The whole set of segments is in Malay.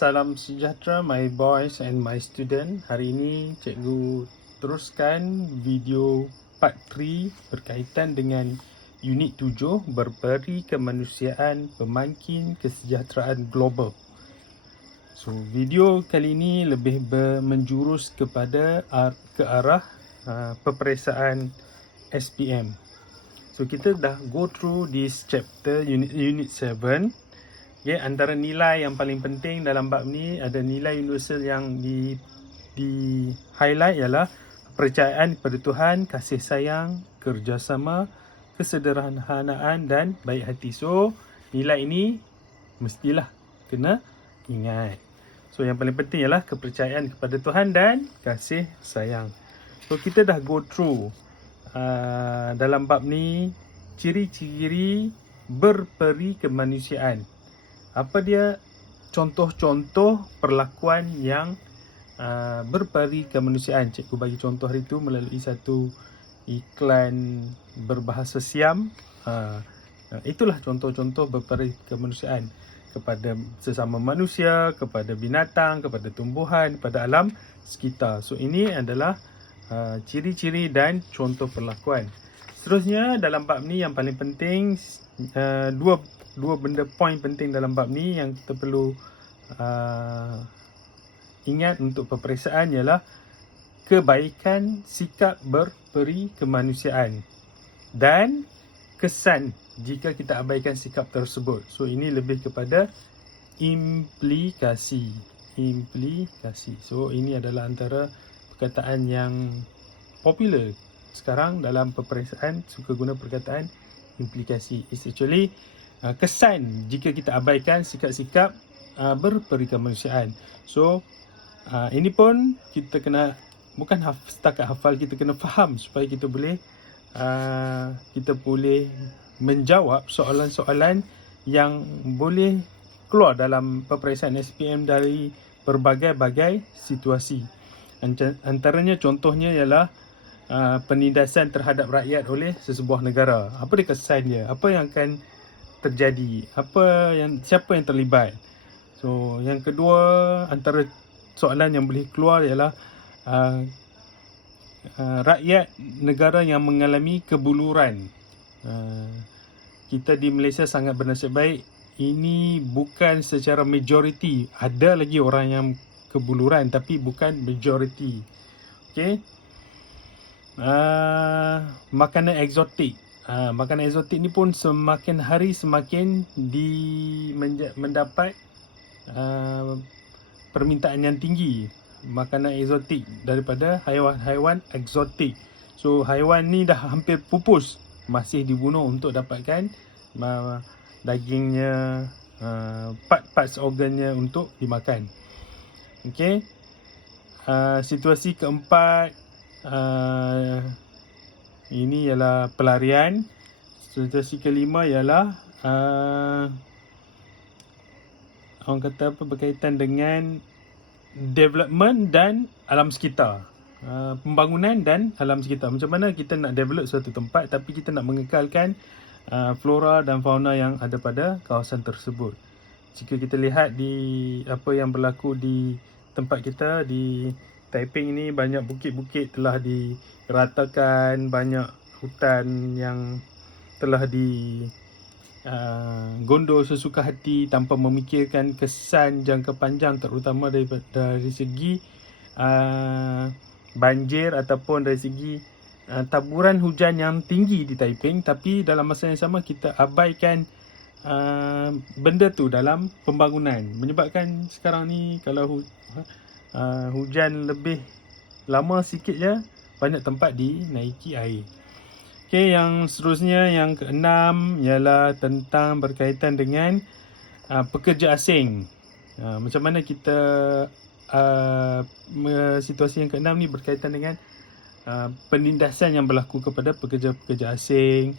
Salam sejahtera my boys and my student. Hari ini cikgu teruskan video part 3 berkaitan dengan unit 7 Berperi Kemanusiaan Pemangkin Kesejahteraan Global. So video kali ini lebih menjurus kepada ke arah peperiksaan SPM. So kita dah go through this chapter unit 7. Okay, antara nilai yang paling penting dalam bab ni ada nilai universal yang di highlight ialah kepercayaan kepada Tuhan, kasih sayang, kerjasama, kesederhanaan dan baik hati. So nilai ini mestilah kena ingat. So yang paling penting ialah kepercayaan kepada Tuhan dan kasih sayang. So kita dah go through dalam bab ni ciri-ciri berperi kemanusiaan. Apa dia contoh-contoh perlakuan yang berperi kemanusiaan. Cikgu bagi contoh hari itu melalui satu iklan berbahasa Siam. Itulah contoh-contoh berperi kemanusiaan kepada sesama manusia, kepada binatang, kepada tumbuhan, kepada alam sekitar. So ini adalah ciri-ciri dan contoh perlakuan. Seterusnya dalam bab ni yang paling penting dua benda poin penting dalam bab ni yang kita perlu ingat untuk peperiksaan ialah kebaikan sikap berperi kemanusiaan dan kesan jika kita abaikan sikap tersebut. So ini lebih kepada implikasi. So ini adalah antara perkataan yang popular sekarang dalam peperiksaan, suka guna perkataan implikasi. It's actually kesan jika kita abaikan sikap-sikap berperi kemanusiaan. So ini pun kita kena bukan setakat hafal, kita kena faham supaya kita boleh menjawab soalan-soalan yang boleh keluar dalam peperiksaan SPM dari berbagai-bagai situasi. Antaranya contohnya ialah penindasan terhadap rakyat oleh sesebuah negara. Apa dia kesan dia? Apa yang akan terjadi? Siapa yang terlibat? So yang kedua, antara soalan yang boleh keluar ialah rakyat negara yang mengalami kebuluran. Kita di Malaysia sangat bernasib baik. Ini bukan secara majoriti. Ada lagi orang yang kebuluran tapi bukan majoriti. Okay. Makanan eksotik. Makanan eksotik ni pun semakin hari semakin mendapat permintaan yang tinggi. Makanan eksotik daripada haiwan-haiwan eksotik. So haiwan ni dah hampir pupus, masih dibunuh untuk dapatkan dagingnya, part-parts organnya untuk dimakan. Okay. Situasi keempat, ini ialah pelarian. Situasi kelima ialah orang kata apa, berkaitan dengan development dan alam sekitar. Pembangunan dan alam sekitar. Macam mana kita nak develop suatu tempat tapi kita nak mengekalkan flora dan fauna yang ada pada kawasan tersebut. Jika kita lihat di apa yang berlaku di tempat kita di Taiping ini, banyak bukit-bukit telah diratakan, banyak hutan yang telah gondol sesuka hati tanpa memikirkan kesan jangka panjang, terutama dari segi banjir ataupun dari segi taburan hujan yang tinggi di Taiping. Tapi dalam masa yang sama kita abaikan benda tu dalam pembangunan, menyebabkan sekarang ni kalau hujan lebih lama sikit je, banyak tempat dinaiki air. Okay, yang seterusnya, yang keenam ialah tentang berkaitan dengan pekerja asing. Macam mana kita situasi yang keenam ni berkaitan dengan penindasan yang berlaku kepada pekerja-pekerja asing.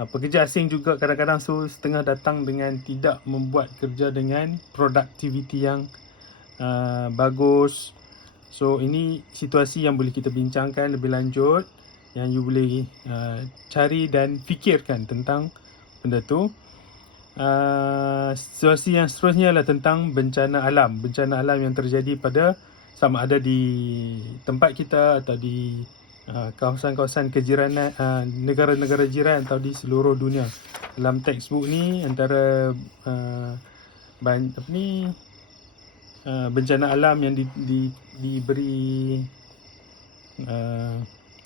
Pekerja asing juga kadang-kadang setengah datang dengan tidak membuat kerja dengan produktiviti yang bagus. So ini situasi yang boleh kita bincangkan lebih lanjut, yang you boleh cari dan fikirkan tentang benda tu. Situasi yang seterusnya adalah tentang bencana alam. Bencana alam yang terjadi pada sama ada di tempat kita atau di kawasan-kawasan kejiranan, negara-negara jiran atau di seluruh dunia. Dalam textbook ni antara bencana alam yang diberi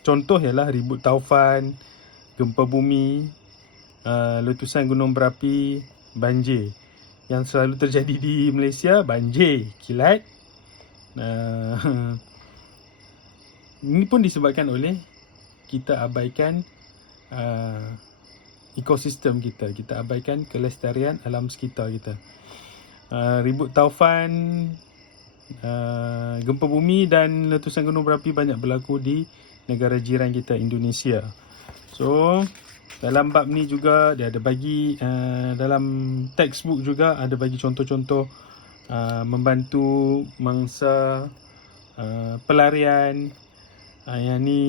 contoh ialah ribut taufan, gempa bumi, letusan gunung berapi, banjir. Yang selalu terjadi di Malaysia, banjir, kilat. Ini pun disebabkan oleh kita abaikan ekosistem kita. Kita abaikan kelestarian alam sekitar kita. Ribut taufan, gempa bumi dan letusan gunung berapi banyak berlaku di negara jiran kita, Indonesia. So, dalam bab ni juga dia ada bagi dalam textbook juga ada bagi contoh-contoh membantu mangsa pelarian. Yang ni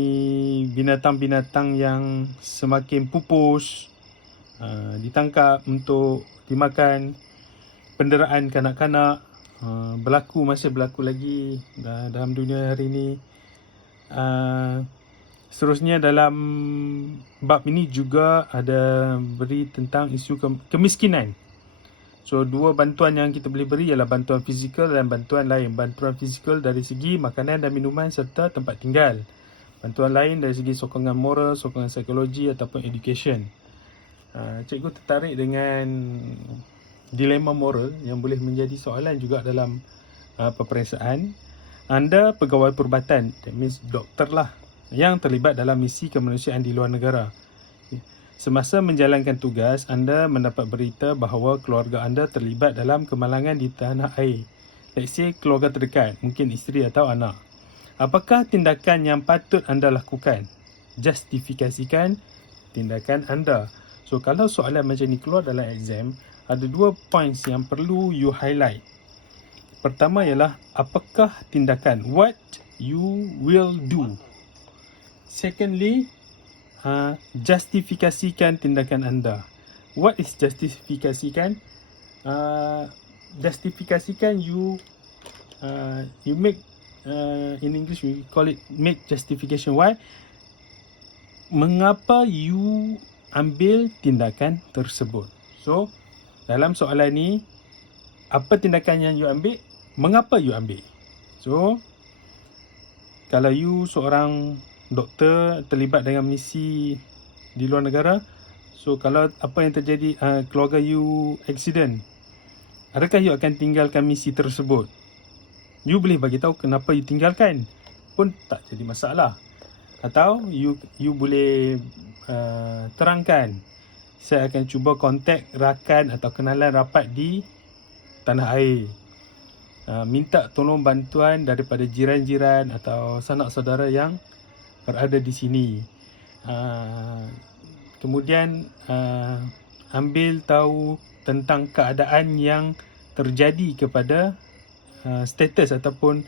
binatang-binatang yang semakin pupus ditangkap untuk dimakan. Penderaan kanak-kanak masih berlaku lagi dalam dunia hari ini. Seterusnya dalam bab ini juga ada beri tentang isu kemiskinan. So, dua bantuan yang kita boleh beri ialah bantuan fizikal dan bantuan lain. Bantuan fizikal dari segi makanan dan minuman serta tempat tinggal. Bantuan lain dari segi sokongan moral, sokongan psikologi ataupun education. Cikgu tertarik dengan dilema moral yang boleh menjadi soalan juga dalam peperiksaan. Anda pegawai perubatan, that means doktor lah, yang terlibat dalam misi kemanusiaan di luar negara. Semasa menjalankan tugas, anda mendapat berita bahawa keluarga anda terlibat dalam kemalangan di tanah air. Let's say keluarga terdekat, mungkin isteri atau anak. Apakah tindakan yang patut anda lakukan? Justifikasikan tindakan anda. So, kalau soalan macam ni keluar dalam exam, ada 2 points yang perlu you highlight. Pertama ialah apakah tindakan, what you will do. Secondly, justifikasikan tindakan anda. What is justifikasikan? Justifikasikan you make in English we call it make justification. Why? Mengapa you ambil tindakan tersebut? So, dalam soalan ni, apa tindakan yang you ambil? Mengapa you ambil? So, kalau you seorang doktor terlibat dengan misi di luar negara, so kalau apa yang terjadi, keluarga you accident, adakah you akan tinggalkan misi tersebut? You boleh bagi tahu kenapa you tinggalkan, pun tak jadi masalah. Atau you boleh terangkan, saya akan cuba kontak rakan atau kenalan rapat di tanah air, minta tolong bantuan daripada jiran-jiran atau sanak saudara yang berada di sini. Kemudian ambil tahu tentang keadaan yang terjadi kepada status ataupun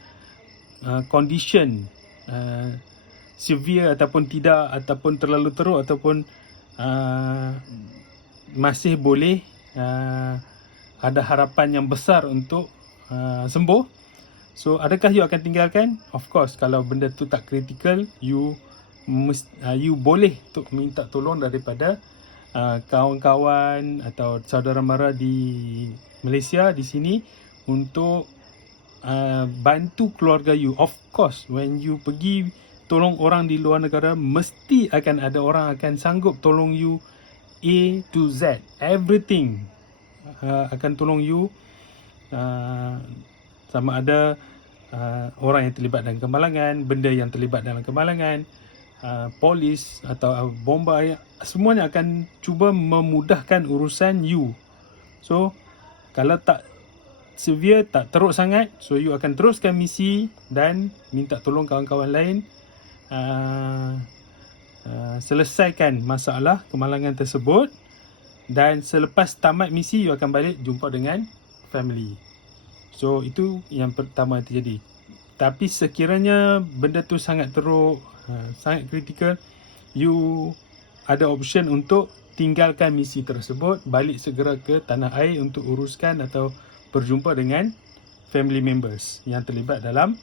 condition severe ataupun tidak, ataupun terlalu teruk, ataupun masih boleh ada harapan yang besar untuk sembuh. So, adakah you akan tinggalkan? Of course, kalau benda tu tak kritikal, you boleh untuk minta tolong daripada kawan-kawan atau saudara mara di Malaysia di sini untuk bantu keluarga you. Of course, when you pergi tolong orang di luar negara, mesti akan ada orang akan sanggup tolong you A to Z, everything akan tolong you. Sama ada orang yang terlibat dalam kemalangan, benda yang terlibat dalam kemalangan, polis atau bomba, semuanya akan cuba memudahkan urusan you. So, kalau tak severe, tak teruk sangat, so you akan teruskan misi dan minta tolong kawan-kawan lain selesaikan masalah kemalangan tersebut, dan selepas tamat misi you akan balik jumpa dengan family. So, itu yang pertama yang terjadi. Tapi sekiranya benda tu sangat teruk, sangat kritikal, you ada option untuk tinggalkan misi tersebut, balik segera ke tanah air untuk uruskan atau berjumpa dengan family members yang terlibat dalam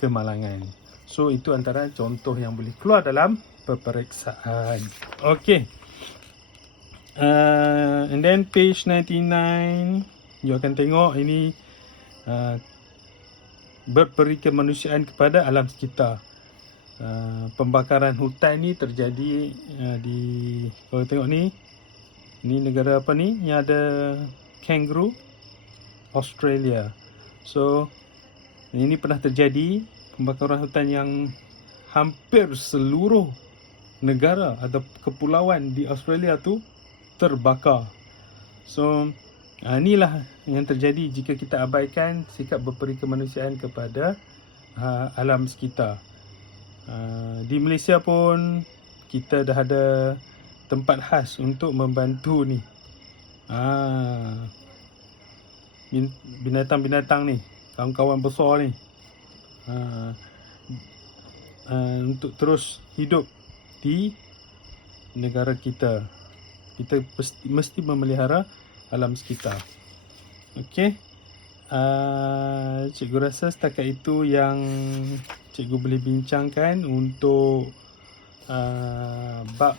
kemalangan. So itu antara contoh yang boleh keluar dalam peperiksaan. Okay. And then page 99, you akan tengok ini berperi kemanusiaan kepada alam sekitar. Pembakaran hutan ni terjadi di, kalau tengok ni negara apa ni yang ada kangaroo, Australia. So ini pernah terjadi pembakaran hutan yang hampir seluruh negara atau kepulauan di Australia tu terbakar. So inilah yang terjadi jika kita abaikan sikap berperi kemanusiaan kepada alam sekitar. Di Malaysia pun kita dah ada tempat khas untuk membantu ni binatang-binatang ni, kawan-kawan besar ni, untuk terus hidup di negara kita. Kita mesti memelihara alam sekitar. Okey. Cikgu rasa setakat itu yang cikgu boleh bincangkan untuk bab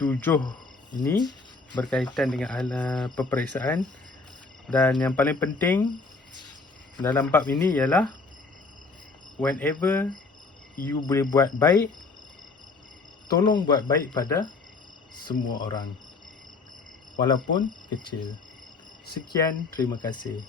7 ini berkaitan dengan peperiksaan. Dan yang paling penting dalam bab ini ialah whenever you boleh buat baik, tolong buat baik pada semua orang walaupun kecil. Sekian, terima kasih.